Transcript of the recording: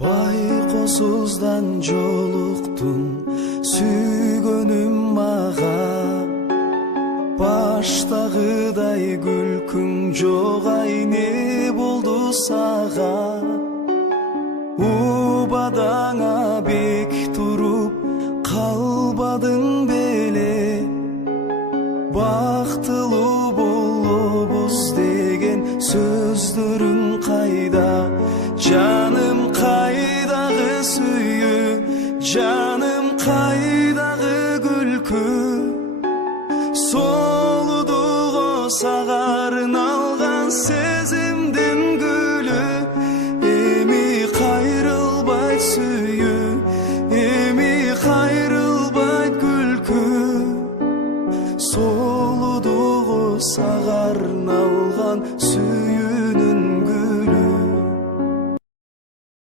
Байкосуздан жолуктун сүйгөнүм мага, баштагыдай күлкүң жок, ай не болду сага? Убадаңа бек туруп калбадың беле, бактылуу болобуз деген сөздөрүң кайда? Жаным кайдагы сүйүү?